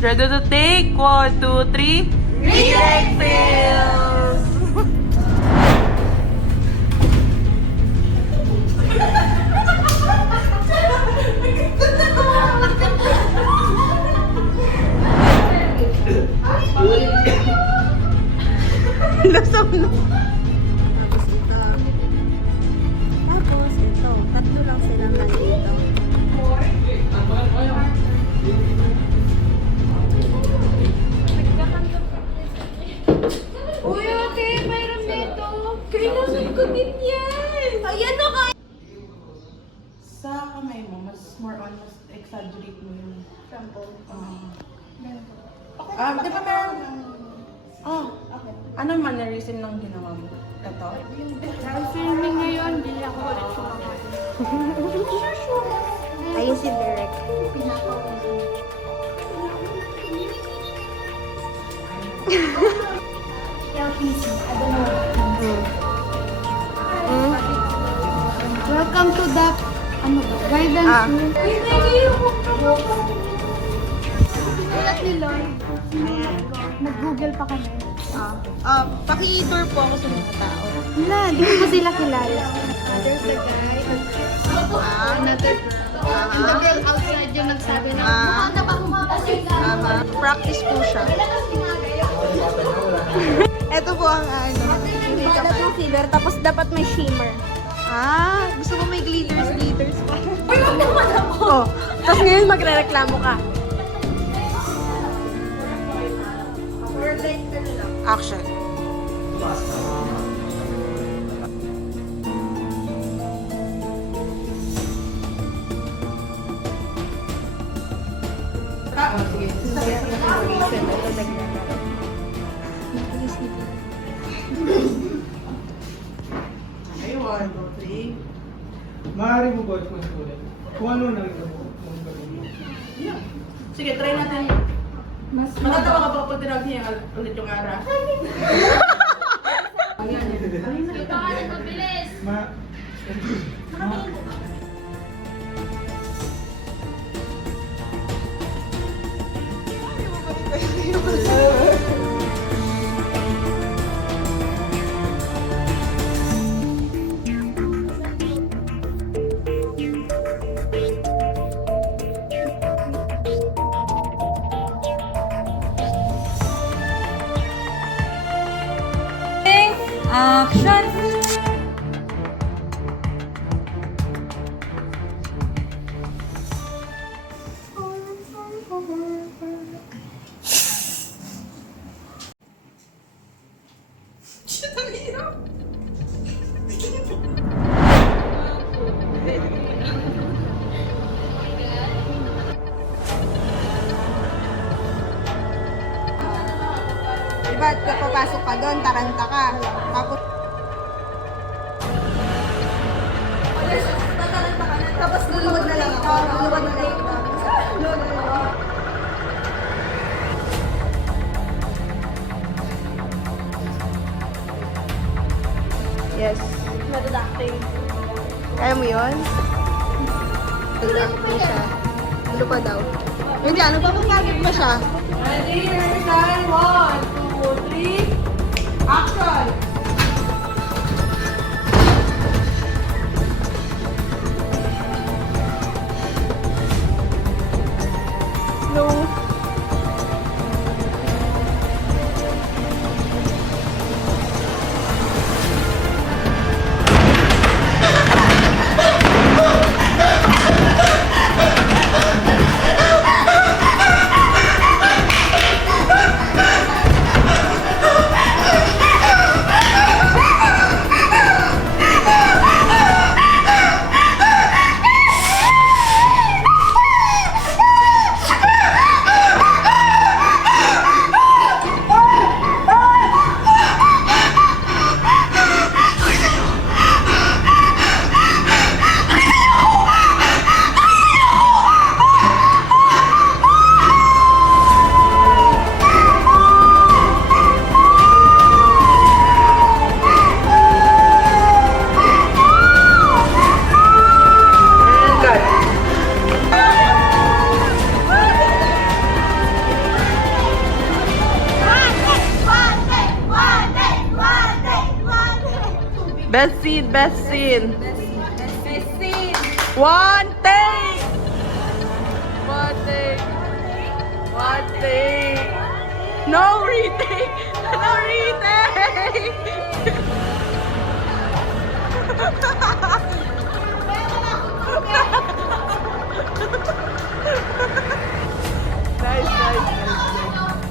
Ready to take? 1, 2, 3. Redirect fails! Lasam na. Tapos ito. Tatlo lang silang nandito. Uy, ate, mayroon dito. Kailangan ko din yan. Ayan o ka. Sa kamay mo, mas more on, mas exaggerate mo yung Sample. di ba meron? Ano mannerism ng ginawa mo? Ito? Dahil filming ngayon, hindi ako ulit sumagot. Ayun si Derek. Welcome to the guidance room. Ulat ni Lloyd. Nag-google pa kami. Paki-tour po ako sa mga tao. Wala, di ko pa sila kilala. There's the guy. Another girl. The girl outside yung nagsabi na, mukha na ba Practice po siya. Ito po ang ano. Yung balat ng filler, tapos dapat may shimmer. Gusto mo may glitters pa. Wala naman ako. Tapos ngayon magre-reklamo ka. Action. Ay, 1, 2, 3. Maaari mo ba ito ulit? Kung ano na ito mo. Sige, try natin. Matatawa ka pa pag tinawag niya ulit yung ara. Ma... Action! Diba, papasok ka doon, taranta ka. Tapos, tataranta ka na. Tapos luluwag na lang ako. Luluwag na lang ako. Yes. Madadacting. Kaya mo yun? Madadacting siya. Ano pa daw? Yun dyan, nagpapagagit pa siya. Ready, ready, 1, 2, 3. Action! No. Best scene, best scene. Best scene. One take! One take! One take! No retake! No retake! Nice, nice,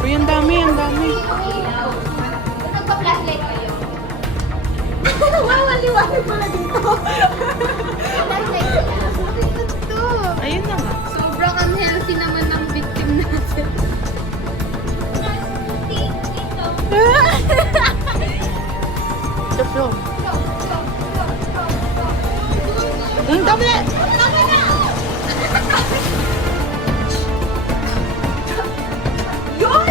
Uy, ang dami, ang dami. Nagpa-flashlight kayo. Wawaliwanag pala dito. Flashlight kayo. Ito. Ayun na nga. Sobrang unhealthy naman ng victim natin. Just go. Ang dami! Yun!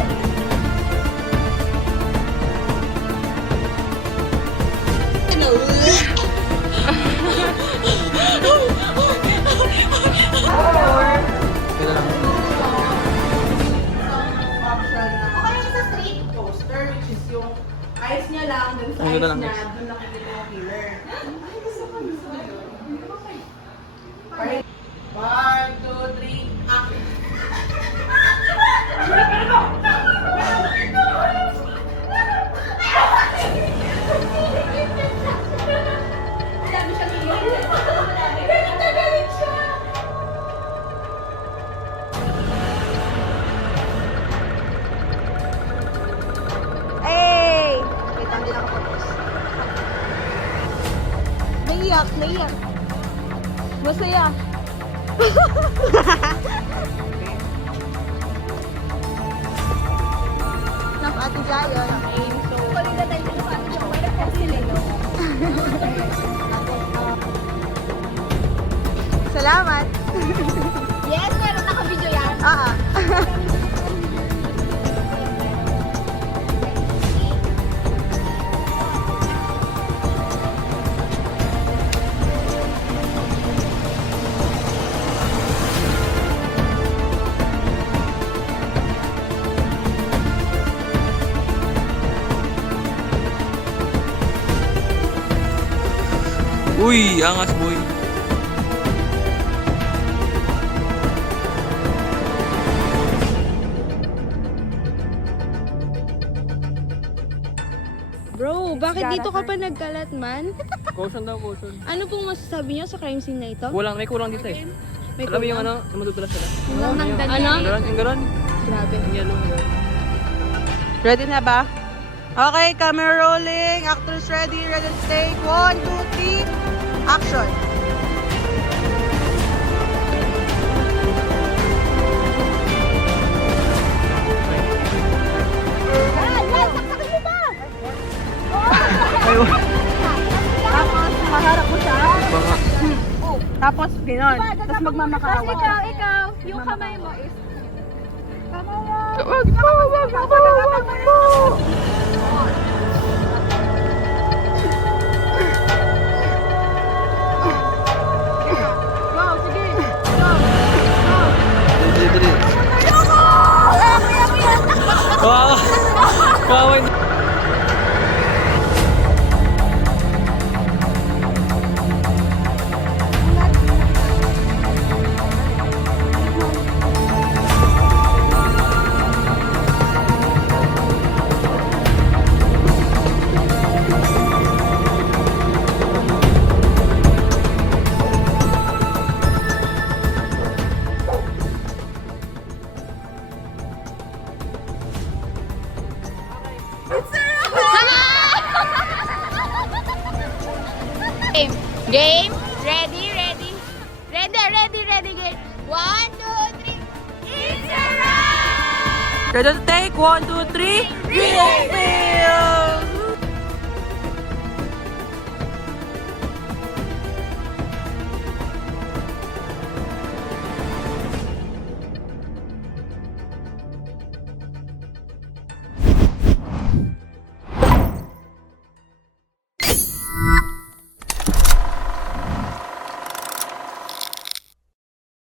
Option na. Poster, which is yung eyes niya lang, dun sa Ang eyes ganda lang, niya, guys. dun nakikita yung killer. Ay, gusto ko. Okay. 1, 2, 3, action. Hey! Wait, hindi na kapatid. Naiyak, naiyak. Masaya. Napati tayo. So, pagkita tayo sa napati tayo. Mayroon po sila, no? Salamat. Yes, meron naka-video yan. Uy, angas boy. Bro, bakit dito ka pa nagkalat man? Caution daw, caution. Ano pong masasabi niyo sa crime scene na ito? May kulang dito eh. May Alam mo yung kulang? ano, madudulas sila. Kulang ng Ano? Yung garon? Grabe. Yung yellow. Ready na ba? Okay, camera rolling. Actors ready, ready to take. 1, 2, 3, action. Tapos, haharap mo siya. Baka. Tapos, ganon. Tapos magmamakaawa siya. Ikaw, yung kamay mo is... Wag po! Go, sige. Dili. Kawawa. Kawawa yun. Game. Ready, ready. Ready, game. 1, 2, 3. It's a wrap! Ready to take. 1, 2, 3. Refill!